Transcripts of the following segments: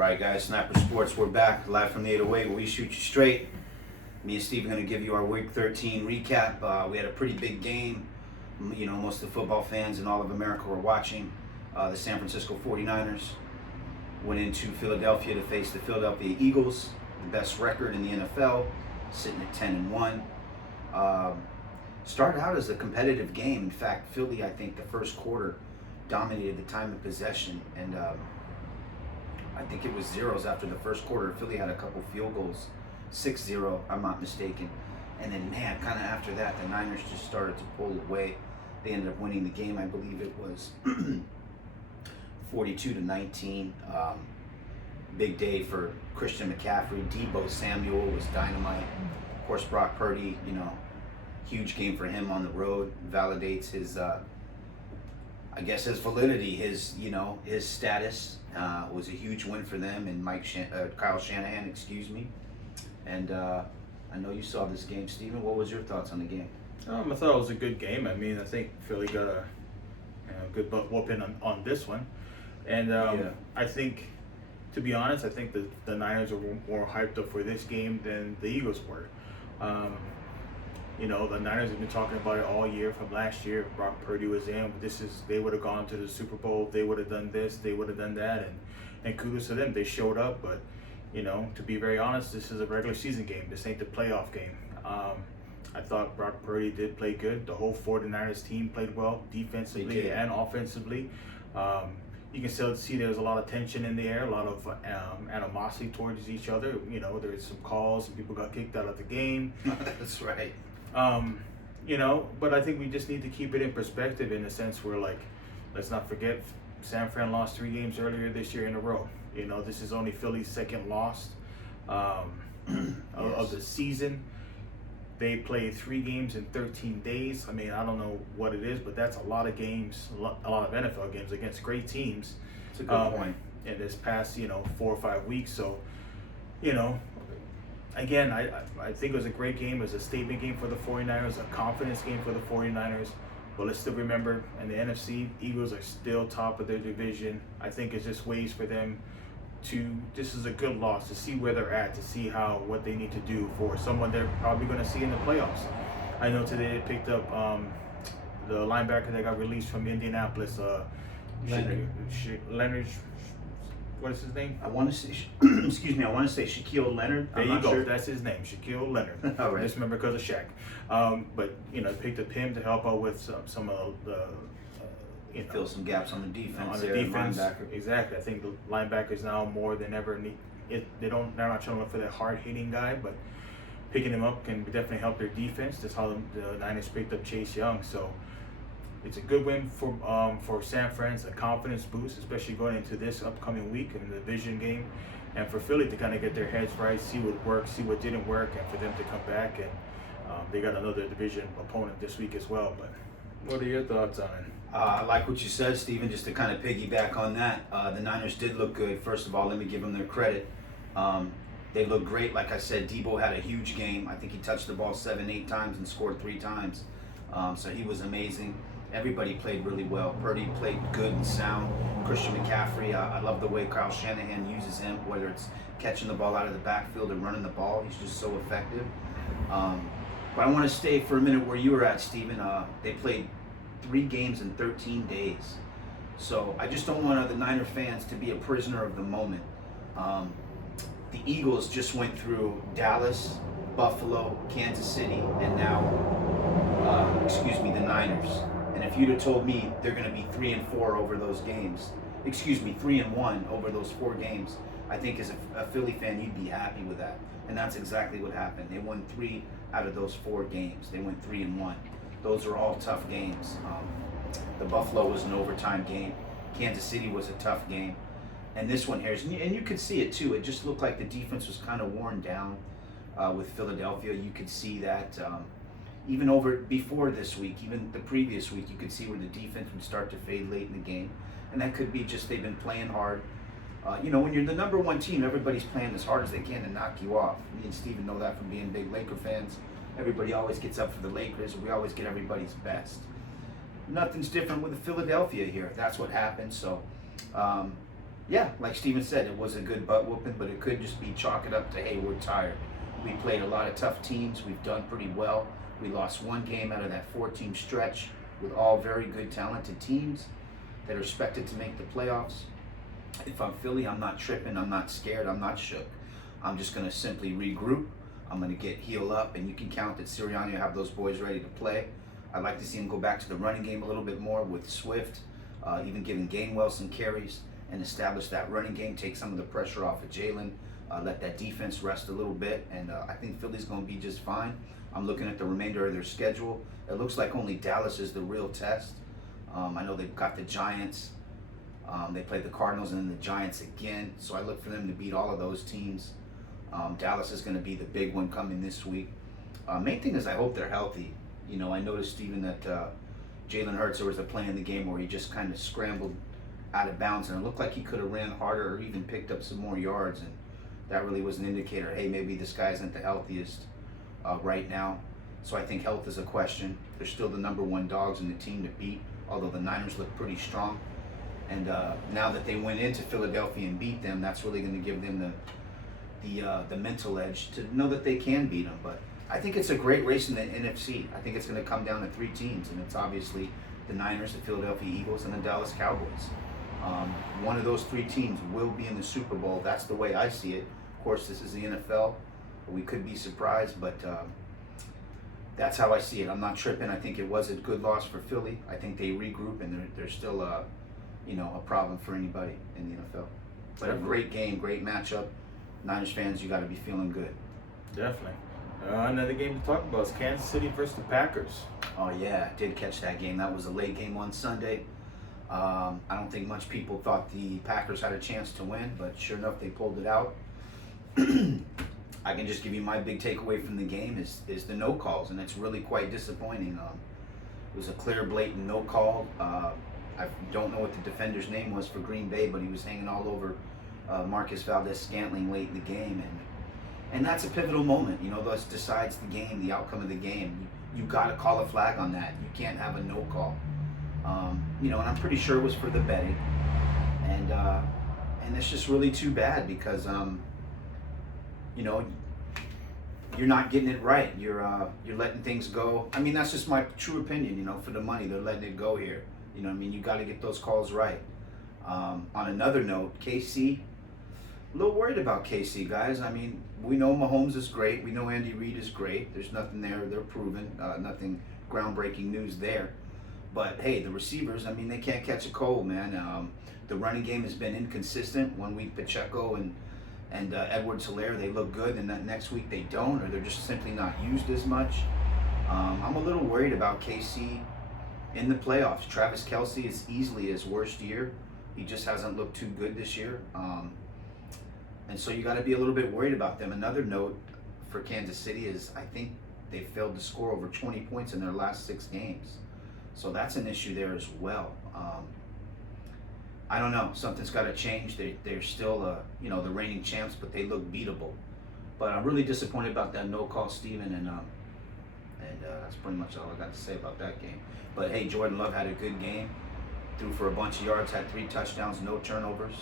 Right, guys, Snapper Sports, we're back live from the 808 where we shoot you straight. Me and Steve are going to give you our Week 13 recap. We had a pretty big game. You know, most of the football fans in all of America were watching. The San Francisco 49ers went into Philadelphia to face the Philadelphia Eagles, the best record in the NFL, sitting at 10-1. Started out as a competitive game. In fact, Philly, I think, the first quarter dominated the time of possession, and I think it was zeros after the first quarter. Philly had a couple field goals, 6-0, I'm not mistaken. And then, man, kind of after that, the Niners just started to pull away. They ended up winning the game. I believe it was 42-19. Big day for Christian McCaffrey. Deebo Samuel was dynamite. Of course, Brock Purdy, you know, huge game for him on the road. Validates his, I guess, his validity, his status. Was a huge win for them, and Kyle Shanahan, excuse me. And I know you saw this game, Steven. What was your thoughts on the game? I thought it was a good game. I mean, I think Philly got a good butt whooping on this one. And I think, to be honest, I think the Niners are more hyped up for this game than the Eagles were. You know, the Niners have been talking about it all year from last year. Brock Purdy was in. They would have gone to the Super Bowl. They would have done this. They would have done that. And kudos to them. They showed up. But, you know, to be very honest, this is a regular season game. This ain't the playoff game. I thought Brock Purdy did play good. The whole 49ers team played well defensively and offensively. You can still see there's a lot of tension in the air, a lot of animosity towards each other. You know, there's some calls and people got kicked out of the game. That's right. You know, but I think we just need to keep it in perspective in the sense where, like, let's not forget San Fran lost 3 games earlier this year in a row. You know, this is only Philly's second loss of the season. They played 3 games in 13 days. I mean, I don't know what it is, but that's a lot of games, a lot of NFL games against great teams. It's a good point. In this past, 4 or 5 weeks. So, you know, again, I think it was a great game. It was a statement game for the 49ers, a confidence game for the 49ers. But let's still remember, in the NFC, Eagles are still top of their division. I think it's just ways for them this is a good loss to see where they're at, to see what they need to do for someone they're probably going to see in the playoffs. I know today they picked up the linebacker that got released from Indianapolis, Leonard. What is his name? I want to say, excuse me, I want to say Shaquille Leonard. There you go. Sure. That's his name, Shaquille Leonard. All right. I just remember because of Shaq. But, picked up him to help out with some of the, fill some gaps on the defense. On the defense, exactly. I think the linebackers now more than ever need it. They're not trying to look for that hard-hitting guy, but picking him up can definitely help their defense. That's how the Niners picked up Chase Young. So it's a good win for San Fran, a confidence boost, especially going into this upcoming week in the division game, and for Philly to kind of get their heads right, see what worked, see what didn't work, and for them to come back. And they got another division opponent this week as well. But what are your thoughts on it? I like what you said, Steven, just to kind of piggyback on that. The Niners did look good. First of all, let me give them their credit. They looked great. Like I said, Deebo had a huge game. I think he touched the ball 7-8 times and scored 3 times. So he was amazing. Everybody played really well. Purdy played good and sound. Christian McCaffrey, I love the way Kyle Shanahan uses him, whether it's catching the ball out of the backfield and running the ball. He's just so effective. But I want to stay for a minute where you were at, Steven. They played 3 games in 13 days. So I just don't want other Niner fans to be a prisoner of the moment. The Eagles just went through Dallas, Buffalo, Kansas City, and now, the Niners. And if you'd have told me they're going to be 3-4 over those games, 3-1 over those 4 games, I think as a Philly fan, you'd be happy with that. And that's exactly what happened. They won 3 out of those 4 games. They went 3-1. Those are all tough games. The Buffalo was an overtime game. Kansas City was a tough game. And this one here, and you could see it too. It just looked like the defense was kind of worn down with Philadelphia. You could see that even before this week, even the previous week, you could see where the defense would start to fade late in the game. And that could be just they've been playing hard. When you're the number 1 team, everybody's playing as hard as they can to knock you off. Me and Steven know that from being big Laker fans. Everybody always gets up for the Lakers. We always get everybody's best. Nothing's different with Philadelphia here. That's what happened. So, Yeah, like Steven said, it was a good butt whooping, but it could just be chalk it up to, hey, we're tired. We played a lot of tough teams. We've done pretty well. We lost one game out of that 4-team stretch with all very good, talented teams that are expected to make the playoffs. If I'm Philly, I'm not tripping. I'm not scared. I'm not shook. I'm just going to simply regroup. I'm going to get healed up, and you can count that Sirianni will have those boys ready to play. I'd like to see him go back to the running game a little bit more with Swift, even giving Gainwell some carries and establish that running game, take some of the pressure off of Jalen, let that defense rest a little bit, and I think Philly's going to be just fine. I'm looking at the remainder of their schedule. It looks like only Dallas is the real test. I know they've got the Giants. They played the Cardinals and then the Giants again, so I look for them to beat all of those teams. Dallas is going to be the big one coming this week. Main thing is I hope they're healthy. You know, I noticed, Steven, that Jalen Hurts, there was a play in the game where he just kind of scrambled out of bounds, and it looked like he could have ran harder or even picked up some more yards, and that really was an indicator, hey, maybe this guy isn't the healthiest right now. So I think health is a question. They're still the number one dogs in the team to beat, although the Niners look pretty strong. And now that they went into Philadelphia and beat them, that's really going to give them the mental edge to know that they can beat them. But I think it's a great race in the NFC. I think it's going to come down to 3 teams, and it's obviously the Niners, the Philadelphia Eagles, and the Dallas Cowboys. One of those 3 teams will be in the Super Bowl. That's the way I see it. Of course, this is the NFL. We could be surprised, but that's how I see it. I'm not tripping. I think it was a good loss for Philly. I think they regroup, and they're still a problem for anybody in the NFL. But a great game, great matchup. Niners fans, you got to be feeling good. Definitely. Another game to talk about is Kansas City versus the Packers. Oh yeah, did catch that game. That was a late game on Sunday. I don't think much people thought the Packers had a chance to win, but sure enough, they pulled it out. I can just give you my big takeaway from the game is the no calls, and it's really quite disappointing. It was a clear, blatant no call. I don't know what the defender's name was for Green Bay, but he was hanging all over Marcus Valdes-Scantling late in the game, and that's a pivotal moment. You know, that decides the game, the outcome of the game. You got to call a flag on that. You can't have a no call. And I'm pretty sure it was for the betting, and it's just really too bad because you're not getting it right. You're letting things go. I mean, that's just my true opinion. For the money, they're letting it go here. You got to get those calls right. On another note, KC, a little worried about KC, guys. I mean, we know Mahomes is great. We know Andy Reid is great. There's nothing there. They're proven. Nothing groundbreaking news there. But, hey, the receivers, I mean, they can't catch a cold, man. The running game has been inconsistent. One week Pacheco and Edwards-Helaire, they look good, and that next week they don't, or they're just simply not used as much. I'm a little worried about KC in the playoffs. Travis Kelce is easily his worst year. He just hasn't looked too good this year. And so you got to be a little bit worried about them. Another note for Kansas City is I think they failed to score over 20 points in their last 6 games. So that's an issue there as well. I don't know. Something's got to change. They're still, the reigning champs, but they look beatable. But I'm really disappointed about that no call, Steven, and that's pretty much all I got to say about that game. But hey, Jordan Love had a good game. Threw for a bunch of yards, had 3 touchdowns, no turnovers.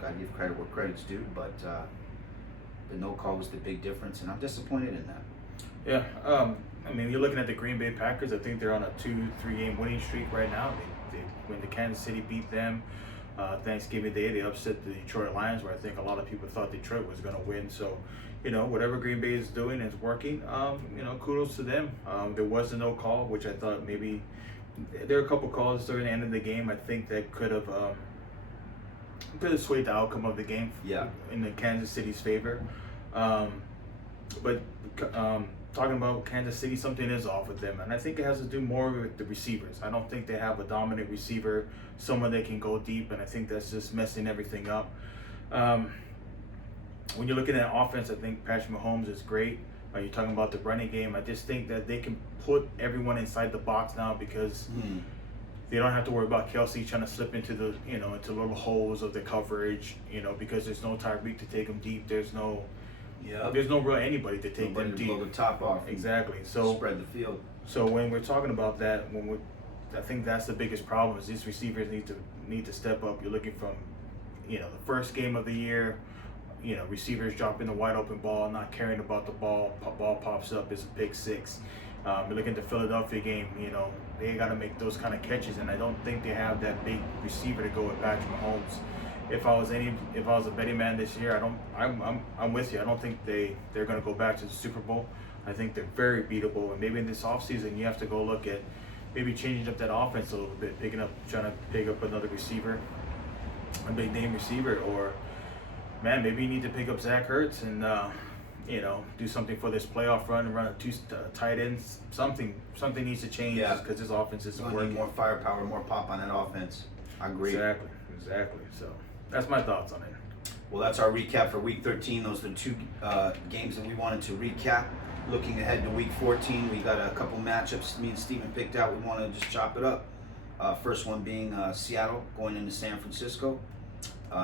Got to give credit where credit's due, but the no call was the big difference, and I'm disappointed in that. Yeah, I mean, you're looking at the Green Bay Packers. I think they're on a 2-3 game winning streak right now. When the Kansas City beat them Thanksgiving Day, they upset the Detroit Lions, where I think a lot of people thought Detroit was going to win. So, whatever Green Bay is doing is working. Kudos to them. There was a no call, which I thought maybe there were a couple calls during the end of the game. I think that could have swayed the outcome of the game in the Kansas City's favor. But talking about Kansas City, something is off with them, and I think it has to do more with the receivers. I don't think they have a dominant receiver, someone that can go deep, and I think that's just messing everything up. When you're looking at offense, I think Patrick Mahomes is great. You're talking about the running game. I just think that they can put everyone inside the box now because they don't have to worry about Kelce trying to slip into the into little holes of the coverage. Because there's no Tyreek to take them deep. There's no real anybody to take them deep. Blow the top off. Exactly. So spread the field. So when we're talking about that, I think that's the biggest problem is these receivers need to step up. You're looking from the first game of the year, receivers dropping the wide open ball, not caring about the ball. Ball pops up, it's a pick six. You look at the Philadelphia game, they got to make those kind of catches, and I don't think they have that big receiver to go with Patrick Mahomes. If I was a betting man this year, I'm with you. I don't think they're going to go back to the Super Bowl. I think they're very beatable, and maybe in this offseason you have to go look at maybe changing up that offense a little bit, trying to pick up another receiver, a big name receiver, or man, maybe you need to pick up Zach Ertz and do something for this playoff run and run two tight ends. Something needs to change because this offense isn't working. More firepower, more pop on that offense. I agree. Exactly. So that's my thoughts on it. Well, that's our recap for Week 13. Those are the two games that we wanted to recap. Looking ahead to Week 14, we got a couple matchups me and Steven picked out. We want to just chop it up. First one being Seattle going into San Francisco.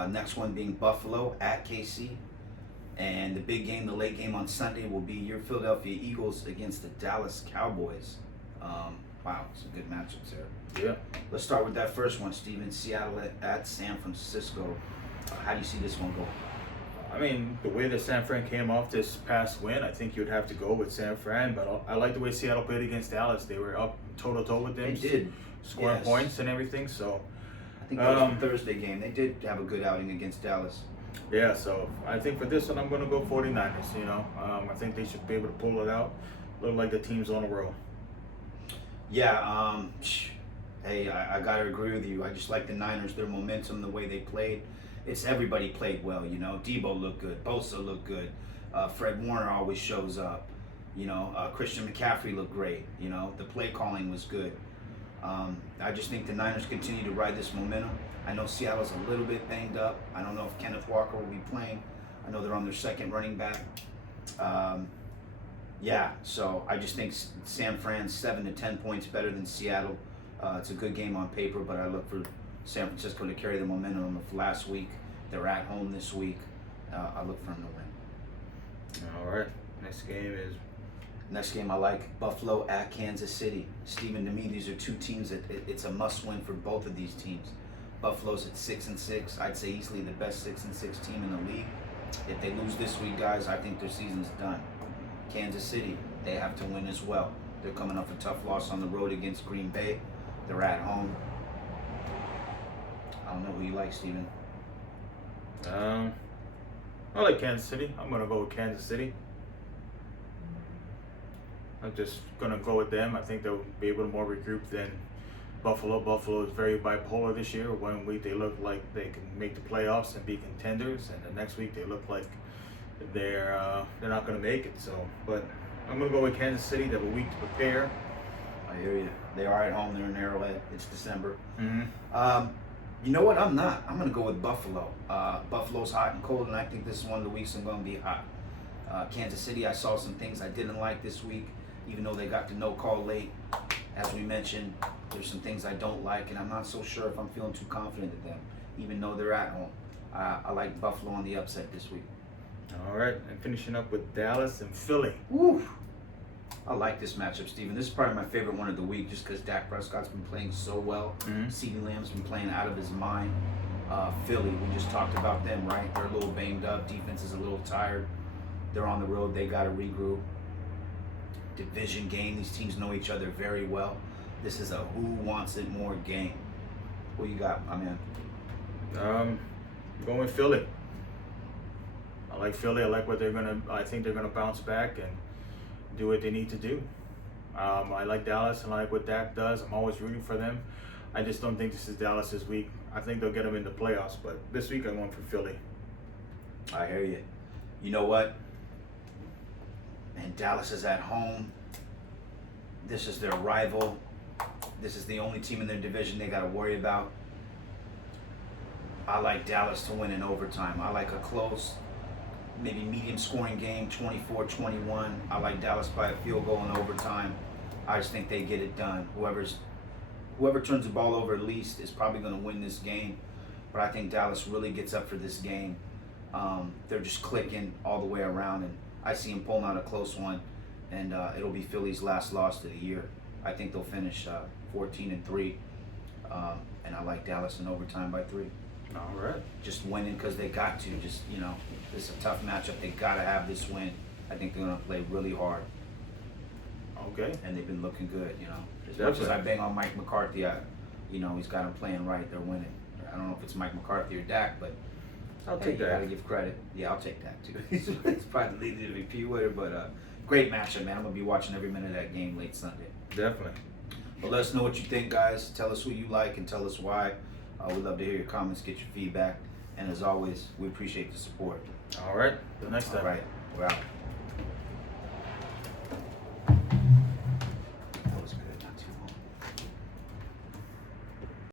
Next one being Buffalo at KC. And the big game, the late game on Sunday, will be your Philadelphia Eagles against the Dallas Cowboys. Wow, some good matchups there. Yeah. Let's start with that first one, Steven. Seattle at San Francisco. How do you see this one go? I mean, the way that San Fran came off this past win, I think you'd have to go with San Fran. But I like the way Seattle played against Dallas. They were up toe-to-toe with them. They did. Scoring points and everything. So I think that was the Thursday game. They did have a good outing against Dallas. Yeah, so I think for this one, I'm going to go 49ers, I think they should be able to pull it out. Look like the team's on a roll. Yeah, hey, I got to agree with you. I just like the Niners, their momentum, the way they played. Everybody played well, Debo looked good. Bosa looked good. Fred Warner always shows up. Christian McCaffrey looked great. The play calling was good. I just think the Niners continue to ride this momentum. I know Seattle's a little bit banged up. I don't know if Kenneth Walker will be playing. I know they're on their second running back. So I just think San Fran's 7 to 10 points better than Seattle. It's a good game on paper, but I look for San Francisco to carry the momentum of last week. They're at home this week. I look for them to win. All right. Next game I like Buffalo at Kansas City. Steven, to me, these are two teams that it's a must-win for both of these teams. Buffalo's at 6-6. I'd say easily the best 6-6 team in the league. If they lose this week, guys, I think their season's done. Kansas City, they have to win as well. They're coming off a tough loss on the road against Green Bay. They're at home. I don't know who you like, Steven. I like Kansas City. I'm going to go with Kansas City. I'm just going to go with them. I think they'll be able to more regroup than Buffalo. Buffalo is very bipolar this year. One week they look like they can make the playoffs and be contenders, and the next week they look like they're not going to make it. So, but I'm going to go with Kansas City. They have a week to prepare. I hear you. They are at home. They're in Arrowhead. It's December. Mm-hmm. You know what? I'm not. I'm going to go with Buffalo. Buffalo's hot and cold, and I think this is one of the weeks I'm going to be hot. Kansas City, I saw some things I didn't like this week, even though they got the no call late. As we mentioned, there's some things I don't like, and I'm not so sure if I'm feeling too confident in them, even though they're at home. I like Buffalo on the upset this week. All right, and finishing up with Dallas and Philly. Woo! I like this matchup, Steven. This is probably my favorite one of the week just because Dak Prescott's been playing so well. Mm-hmm. CeeDee Lamb's been playing out of his mind. Philly, we just talked about them, right? They're a little banged up. Defense is a little tired. They're on the road. They got to regroup. Division game. These teams know each other very well. This is a who wants it more game. Who you got, my man? Going with Philly. I like Philly. I like what I think they're gonna bounce back and do what they need to do. I like Dallas and I like what Dak does. I'm always rooting for them. I just don't think this is Dallas's week. I think they'll get them in the playoffs, but this week I'm going for Philly. I hear you. You know what? And Dallas is at home. This is their rival. This is the only team in their division they got to worry about. I like Dallas to win in overtime. I like a close, maybe medium scoring game, 24-21. I like Dallas by a field goal in overtime. I just think they get it done. Whoever turns the ball over at least is probably going to win this game. But I think Dallas really gets up for this game. They're just clicking all the way around, and I see them pulling out a close one, and it'll be Philly's last loss of the year. I think they'll finish 14-3, and I like Dallas in overtime by 3. All right. Just winning because they got to. Just, you know, this is a tough matchup. They got to have this win. I think they're going to play really hard. Okay. And they've been looking good, you know. As much as I bang on Mike McCarthy, you know, he's got them playing right. They're winning. I don't know if it's Mike McCarthy or Dak, but I'll hey, take that. You got to give credit. Yeah, I'll take that, too. It's probably the MVP winner, but great matchup, man. I'm going to be watching every minute of that game late Sunday. Definitely. But let us know what you think, guys. Tell us who you like and tell us why. We'd love to hear your comments, get your feedback. And as always, we appreciate the support. All right. Till next time. All right. We're out.